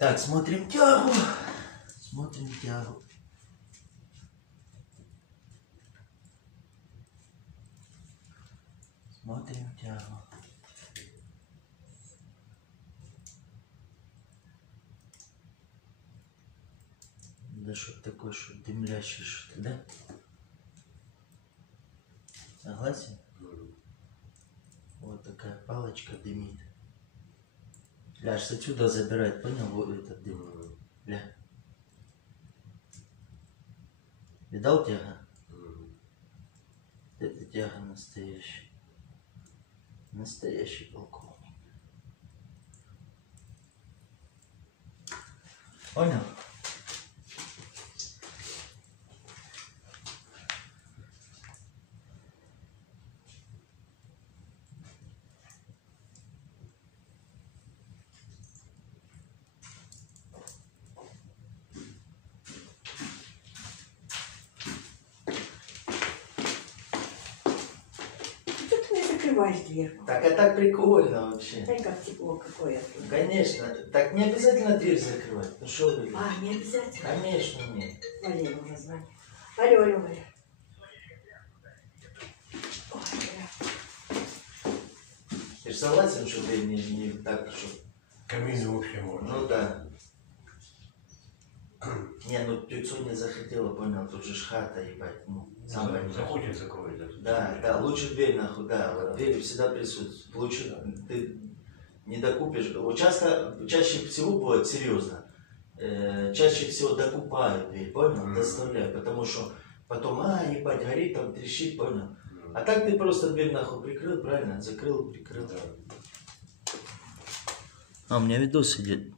Так, смотрим тягу. Смотрим тягу. Смотрим тягу. Да что такое, что дымлящий что-то, да? Согласен? Вот такая палочка дымит. Ляж отсюда забирает, понял, вот этот дым. Ля. Видал тяга? Это тяга настоящая. Настоящий полковник. Понял? Закрываешь дверь. Так, а так прикольно вообще. Дай как тепло какое. Конечно. Так не обязательно дверь закрывать. Ну что вы? А, не обязательно. Конечно нет. Валера уже звонит. Алло, алло, Валера. Ой, бля. Ты же согласен, что ты не так, что... Камин вообще можно. Ну да. Не, ну тетя Соня захотела, понял, тут же хата, ебать, ну, сам понимаешь. Захочет, закроет. Да, лучше дверь нахуй, да, вот дверь всегда присутствует. Лучше ты не докупишь. Вот чаще всего бывает серьезно. Чаще всего докупают дверь, понял, доставляют, потому что потом, ебать, горит, там трещит, понял. А так ты просто дверь нахуй прикрыл, правильно, закрыл, прикрыл. Да. А у меня видос идет.